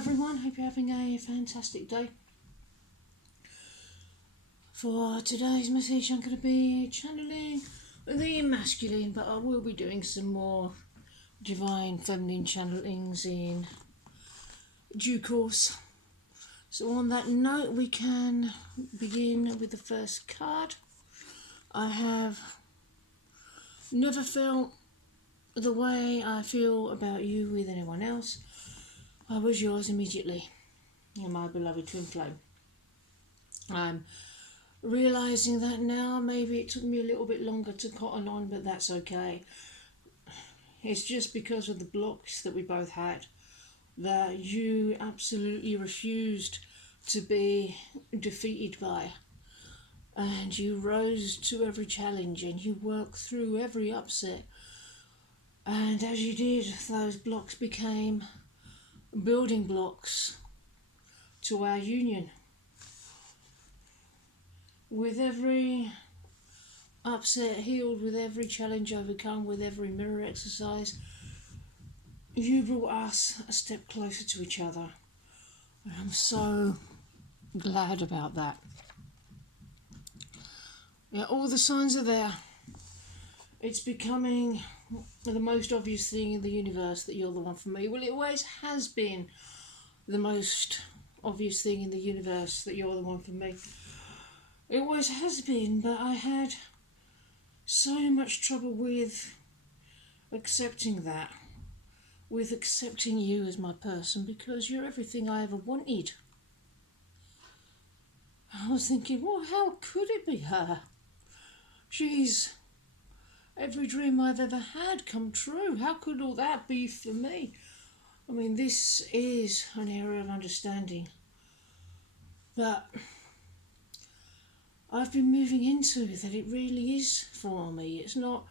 everyone, hope you're having a fantastic day. For today's message I'm going to be channeling the masculine, but I will be doing some more divine feminine channelings in due course. So on that note, we can begin with the first card. I have never felt the way I feel about you with anyone else. I was yours immediately, my beloved twin flame. I'm realising that now. Maybe it took me a little bit longer to cotton on, but that's okay. It's just because of the blocks that we both had that you absolutely refused to be defeated by. And you rose to every challenge and you worked through every upset. And as you did, those blocks became building blocks to our union. With every upset healed, with every challenge overcome, with every mirror exercise, you brought us a step closer to each other. And I'm so glad about that. Yeah, all the signs are there. It's becoming the most obvious thing in the universe that you're the one for me. Well, it always has been the most obvious thing in the universe that you're the one for me. It always has been, but I had so much trouble with accepting that, with accepting you as my person, because you're everything I ever wanted. I was thinking, well, how could it be her? She's every dream I've ever had come true. How could all that be for me? I mean, this is an area of understanding. But I've been moving into that it really is for me. It's not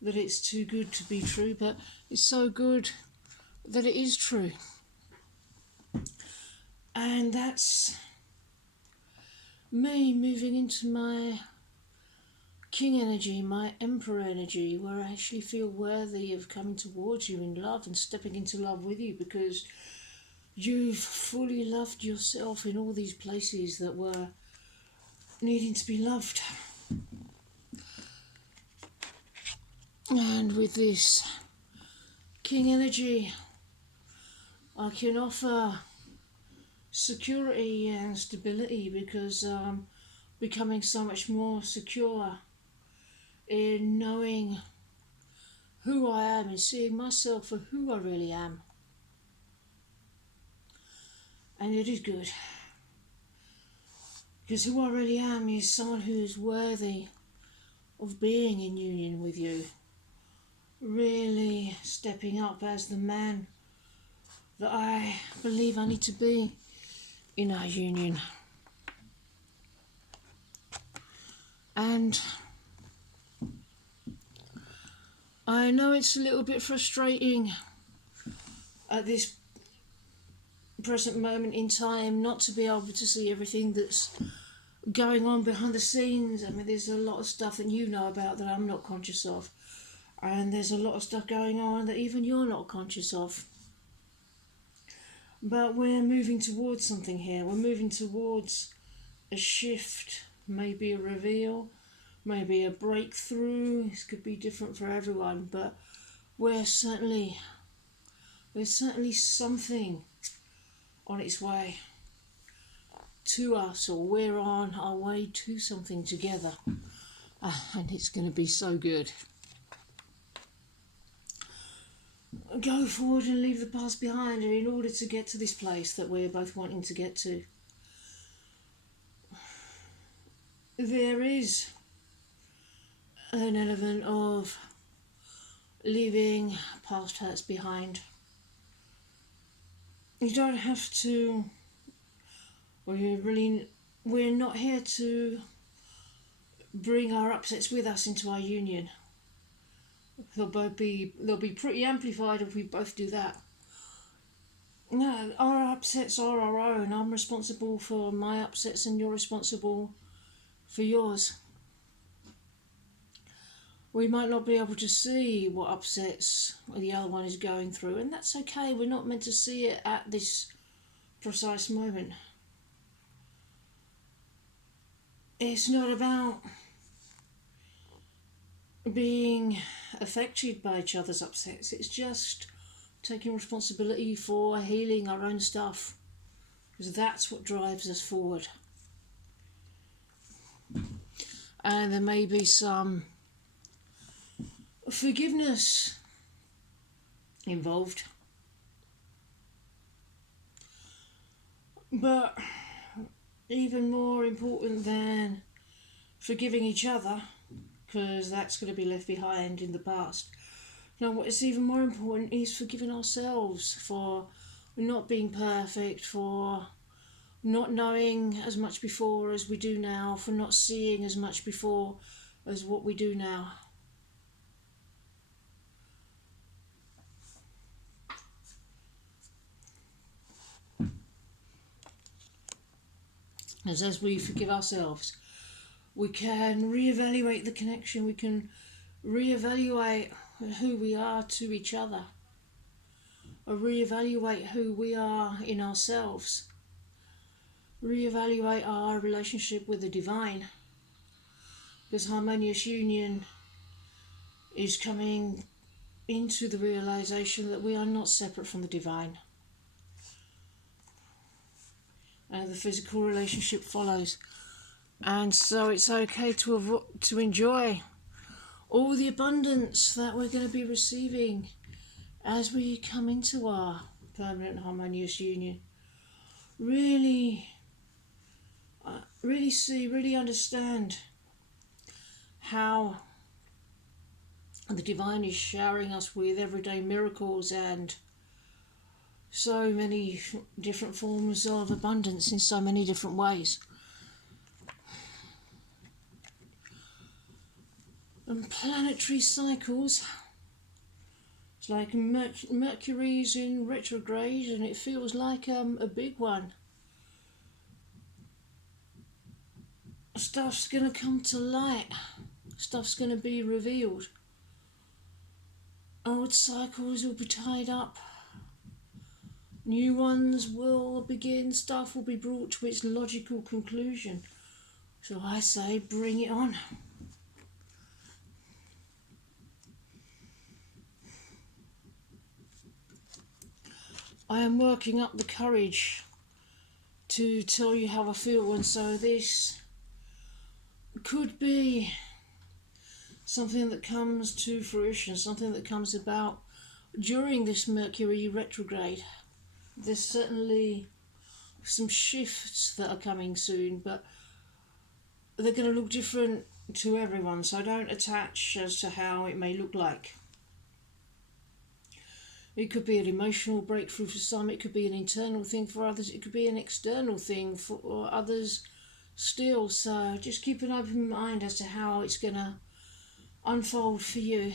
that it's too good to be true, but it's so good that it is true. And that's me moving into my king energy, my emperor energy, where I actually feel worthy of coming towards you in love and stepping into love with you, because you've fully loved yourself in all these places that were needing to be loved. And with this king energy, I can offer security and stability, because I'm becoming so much more secure in knowing who I am and seeing myself for who I really am. And it is good, because who I really am is someone who is worthy of being in union with you, really stepping up as the man that I believe I need to be in our union. And I know it's a little bit frustrating at this present moment in time not to be able to see everything that's going on behind the scenes. I mean, there's a lot of stuff that you know about that I'm not conscious of, and there's a lot of stuff going on that even you're not conscious of. But we're moving towards something here. We're moving towards a shift, maybe a reveal, maybe a breakthrough. This could be different for everyone, but there's certainly something on its way to us, or we're on our way to something together, and it's going to be so good. Go forward and leave the past behind, and in order to get to this place that we're both wanting to get to, there is an element of leaving past hurts behind. You don't have to, we're not here to bring our upsets with us into our union. They'll be pretty amplified if we both do that. No, our upsets are our own. I'm responsible for my upsets and you're responsible for yours. We might not be able to see what upsets the other one is going through, and that's okay. We're not meant to see it at this precise moment. It's not about being affected by each other's upsets. It's just taking responsibility for healing our own stuff, because that's what drives us forward. And there may be some forgiveness involved, but even more important than forgiving each other, because that's going to be left behind in the past. Now, what is even more important is forgiving ourselves for not being perfect, for not knowing as much before as we do now, for not seeing as much before as what we do now. As we forgive ourselves, we can reevaluate the connection, we can reevaluate who we are to each other, or reevaluate who we are in ourselves, reevaluate our relationship with the divine, because harmonious union is coming into the realization that we are not separate from the divine, and the physical relationship follows. And so it's okay to enjoy all the abundance that we're going to be receiving as we come into our permanent harmonious union. Really see, really understand how the divine is showering us with everyday miracles and so many different forms of abundance in so many different ways. And planetary cycles, it's like Mercury's in retrograde, and it feels like a big one. Stuff's going to come to light, stuff's going to be revealed. Old cycles will be tied up, new ones will begin, stuff will be brought to its logical conclusion. So I say, bring it on. I am working up the courage to tell you how I feel, and so this could be something that comes to fruition, something that comes about during this Mercury retrograde. There's certainly some shifts that are coming soon, but they're going to look different to everyone, so don't attach as to how it may look like. It could be an emotional breakthrough for some, it could be an internal thing for others, it could be an external thing for others still. So just keep an open mind as to how it's going to unfold for you.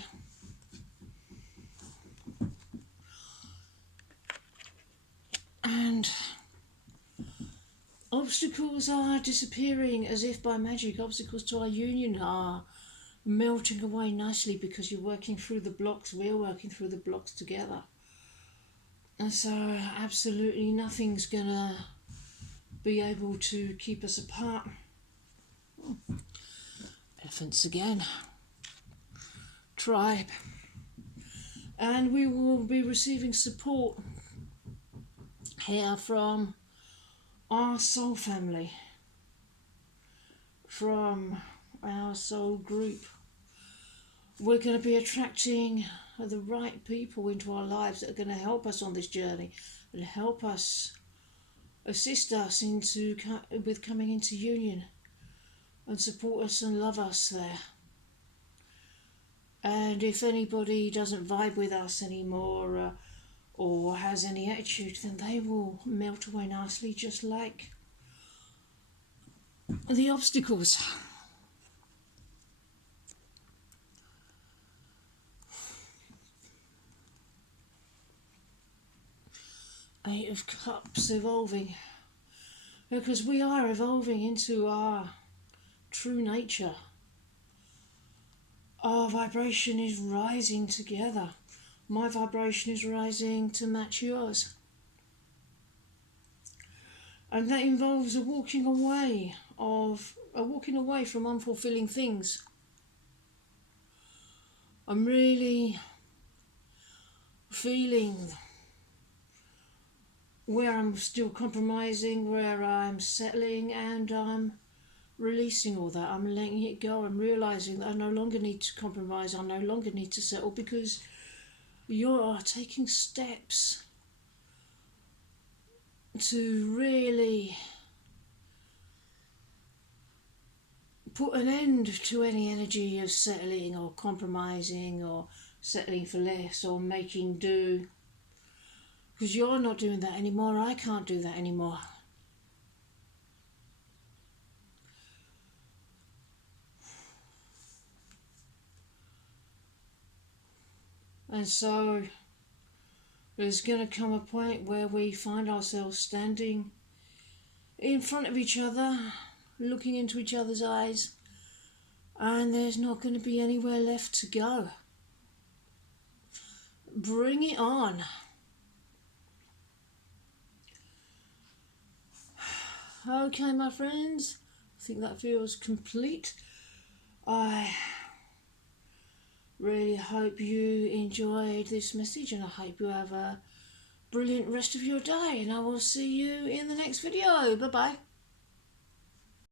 And obstacles are disappearing as if by magic. Obstacles to our union are melting away nicely because you're working through the blocks, we're working through the blocks together. And so absolutely nothing's gonna be able to keep us apart. Elephants again. Tribe. And we will be receiving support here from our soul family, from our soul group. We're going to be attracting the right people into our lives that are going to help us on this journey and help us, assist us with coming into union, and support us and love us there. And if anybody doesn't vibe with us anymore or has any attitude, then they will melt away nicely, just like the obstacles. Eight of Cups evolving, because we are evolving into our true nature. Our vibration is rising together. My vibration is rising to match yours. And that involves a walking away from unfulfilling things. I'm really feeling where I'm still compromising, where I'm settling, and I'm releasing all that. I'm letting it go. I'm realising that I no longer need to compromise. I no longer need to settle, because you're taking steps to really put an end to any energy of settling or compromising or settling for less or making do. Because you're not doing that anymore. I can't do that anymore. And so there's going to come a point where we find ourselves standing in front of each other, looking into each other's eyes, and there's not going to be anywhere left to go. Bring it on. Okay, my friends, I think that feels complete. I really hope you enjoyed this message, and I hope you have a brilliant rest of your day, and I will see you in the next video. Bye bye.